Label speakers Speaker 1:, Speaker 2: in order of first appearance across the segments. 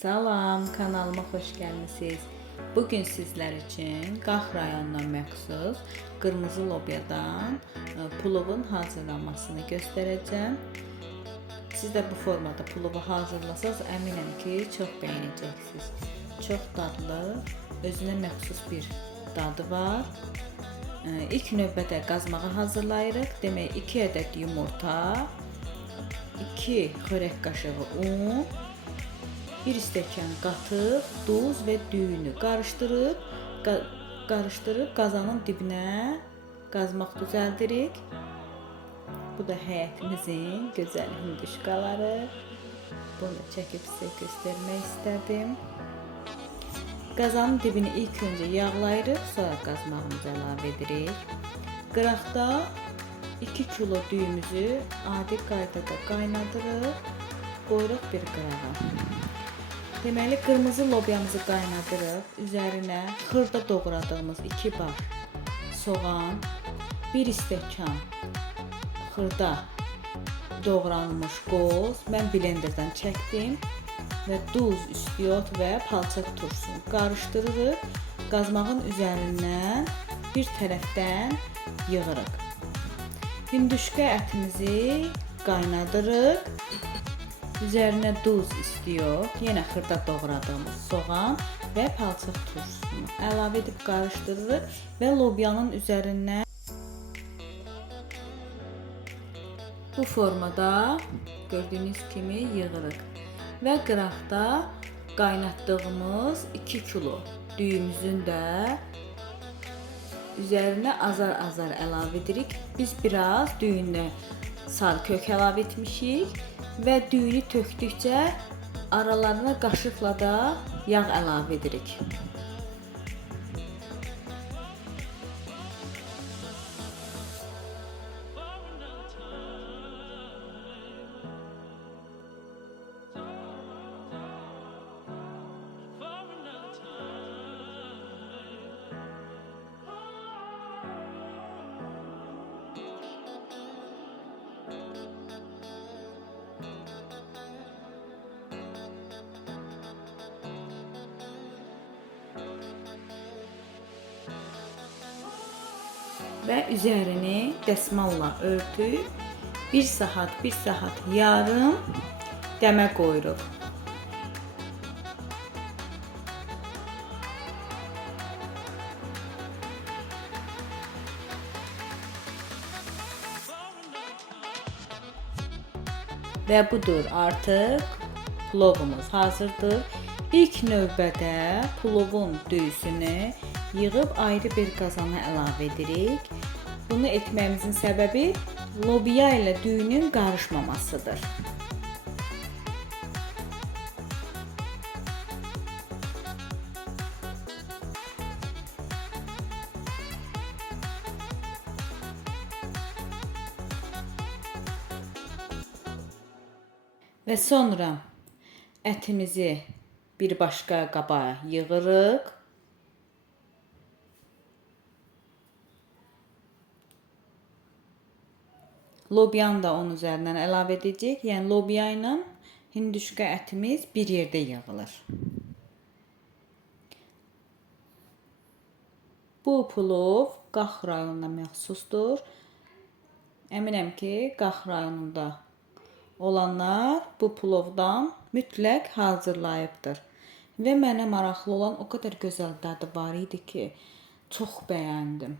Speaker 1: Salam, kanalıma xoş gəlmisiniz. Bugün sizlər üçün Qax rayonuna məxsus qırmızı lobyadan e, pulovun hazırlanmasını göstərəcəm. Siz də bu formada pulovu hazırlasanız əminəm ki, çox bəyənəcəksiniz. Çox dadlı, özünə məxsus bir dadı var. E, İlk növbədə qazmağı hazırlayırıq. Demək 2 ədəd yumurta, 2 xörək qaşığı un, bir stəkan qatıq, duz və düyünü qarışdırıb qa- qarışdırıb qazanın dibinə qazmaq düzəldirik. Bu da həyətimizin gözəl hinduşkaları. Bunu çəkib sizə göstərmək istədim. Qazanın dibini ilk öncə yağlayırıq, sonra qazmağımızı əlavə edirik. Qıraqda 2 kilo düyümüzü adi qaydada qaynadırıq, qoyuruq bir qırağa. Deməli qırmızı lobyamızı qaynadırıq, üzərinə xırda doğradığımız 2 baş soğan, 1 stəkan xırda doğranmış qoz, mən blenderdən çəkdim və duz, istiot və palçıq turşusunu qarışdırırıq. Qazmağın üzərindən bir tərəfdən yığırıq. Hinduşka ətimizi qaynadırıq. Üzərinə duz istiyor, yenə xırda doğradığımız soğan və palçıq turşusunu əlavə edib qarışdırırıq və lobyanın üzərindən bu formada gördüyünüz kimi yığırıq və qıraqda qaynatdığımız 2 kilo düyümüzün də üzərinə azar-azar əlavə edirik. Biz biraz düyünə sarı kök əlavə etmişik və düyünü tökdükcə aralarına qaşıqla da yağ əlavə edirik. Və üzərini dəsmalla örtüb 1 saat, 1 saat yarım dəmə qoyuruq. Və budur artıq plovumuz hazırdır. İlk növbədə plovun düyüsünü yığıb ayrı bir qazana əlavə edirik. Bunu etməyimizin səbəbi lobya ilə düyünün qarışmamasıdır. Və sonra ətimizi bir başqa qaba yığırıq. Lobyanı da onun üzərindən əlavə edəcəyik. Yəni lobya ilə hinduşka ətimiz bir yerdə yığılır. Bu plov Qax rayonuna məxsusdur. Əminəm ki, Qax rayonunda olanlar bu plovdan mütləq hazırlayıbdır. Və mənə maraqlı olan o qədər gözəl dadı var idi ki, çox bəyəndim.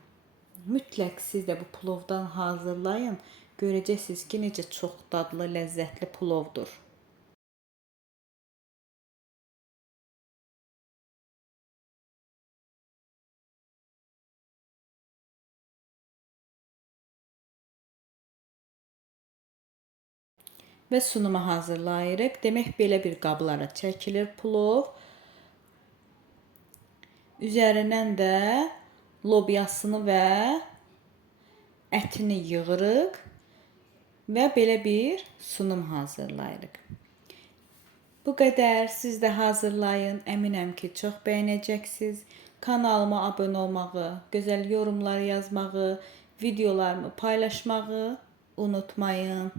Speaker 1: Mütləq siz də bu plovdan hazırlayın. Görəcəksiniz ki, necə çox dadlı, ləzzətli plovdur. və sunuma hazırlayırıq. Demək belə bir qablara çəkilir plov. Üzərindən də lobyasını və ətini yığırıq və belə bir sunum hazırlayırıq. Bu qədər. Siz də hazırlayın. Əminəm ki, çox bəyənəcəksiniz. Kanalıma abunə olmağı, gözəl yorumlar yazmağı, videolarımı paylaşmağı unutmayın.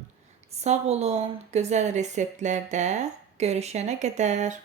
Speaker 1: Sağ olun. Gözəl reseptlərdə görüşənə qədər.